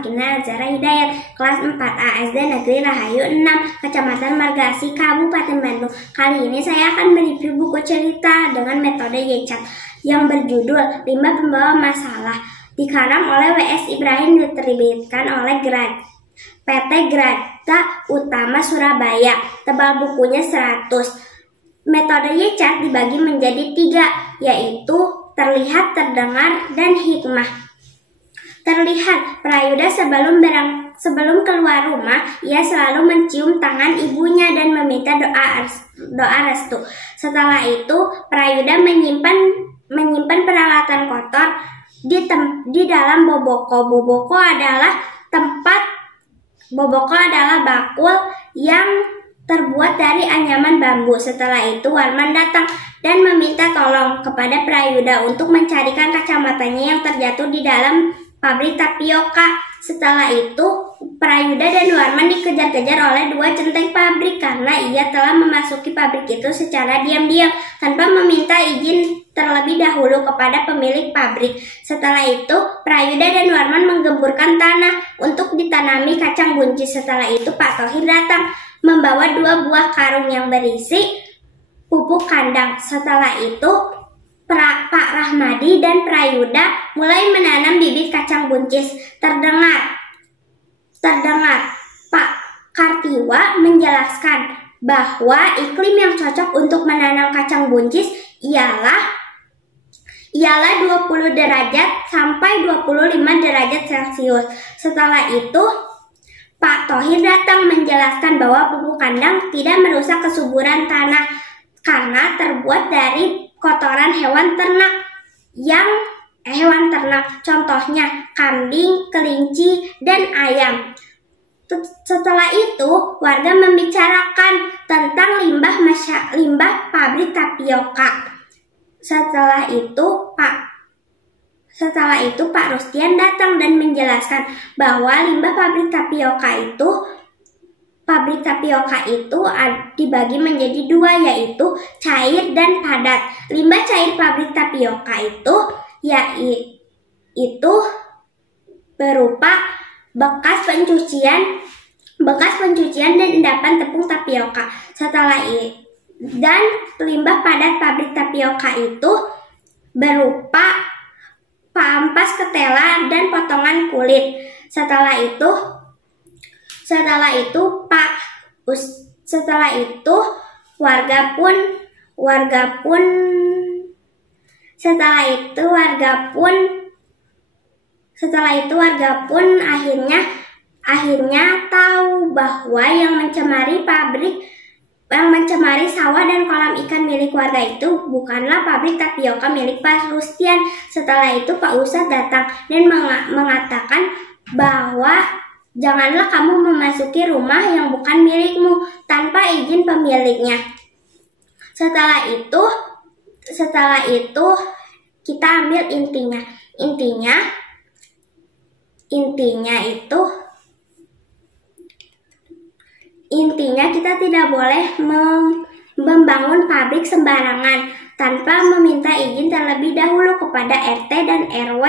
Makina Zara Hidayat, kelas 4A SD Negeri Rahayu 6, Kecamatan Margasi, Kabupaten Bandung. Kali ini saya akan mereview buku cerita dengan metode YChat yang berjudul Limbah Pembawa Masalah, dikarang oleh W.S. Ibrahim, diterbitkan oleh PT Grata Utama Surabaya. Tebal bukunya 100. Metode YChat dibagi menjadi 3, yaitu terlihat, terdengar, dan hikmah. Terlihat, Prayuda sebelum keluar rumah, ia selalu mencium tangan ibunya dan meminta doa restu. Setelah itu, Prayuda menyimpan peralatan kotor di dalam boboko. Boboko adalah bakul yang terbuat dari anyaman bambu. Setelah itu, Warman datang dan meminta tolong kepada Prayuda untuk mencarikan kacamatanya yang terjatuh di dalam pabrik tapioka. Setelah itu, Prayuda dan Warman dikejar-kejar oleh 2 centeng pabrik karena ia telah memasuki pabrik itu secara diam-diam tanpa meminta izin terlebih dahulu kepada pemilik pabrik. Setelah itu, Prayuda dan Warman menggemburkan tanah untuk ditanami kacang buncis. Setelah itu, Pak Thohir datang membawa 2 buah karung yang berisi pupuk kandang. Setelah itu, Pak Rahmadi dan Prayuda mulai menanam bibit kacang buncis. Terdengar, Pak Kartiwa menjelaskan bahwa iklim yang cocok untuk menanam kacang buncis ialah 20 derajat sampai 25 derajat Celcius. Setelah itu, Pak Thohir datang menjelaskan bahwa pupuk kandang tidak merusak kesuburan tanah karena terbuat dari kotoran hewan ternak, contohnya kambing, kelinci, dan ayam. Setelah itu, warga membicarakan tentang limbah pabrik tapioka. Setelah itu Pak Rustian datang dan menjelaskan bahwa limbah pabrik tapioka itu dibagi menjadi 2, yaitu cair dan padat. Limbah cair pabrik tapioka itu berupa bekas pencucian dan endapan tepung tapioka. Dan limbah padat pabrik tapioka itu berupa ampas ketela dan potongan kulit. Setelah itu warga pun akhirnya tahu bahwa yang mencemari sawah dan kolam ikan milik warga itu bukanlah pabrik tapioka milik Pak Rustian. Setelah itu Pak Ustadz datang dan mengatakan bahwa janganlah kamu memasuki rumah yang bukan milikmu tanpa izin pemiliknya. Setelah itu kita ambil intinya. Intinya kita tidak boleh membangun pabrik sembarangan tanpa meminta izin terlebih dahulu kepada RT dan RW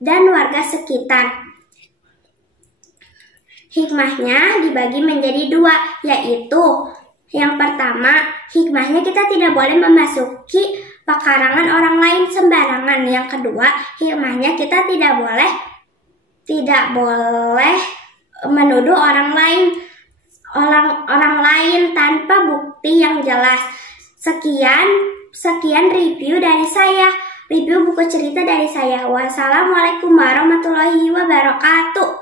dan warga sekitar. Hikmahnya dibagi menjadi 2, yaitu yang pertama, hikmahnya kita tidak boleh memasuki pekarangan orang lain sembarangan. Yang kedua, hikmahnya kita tidak boleh menuduh orang lain tanpa bukti yang jelas. Sekian review dari saya. Review buku cerita dari saya. Wassalamualaikum warahmatullahi wabarakatuh.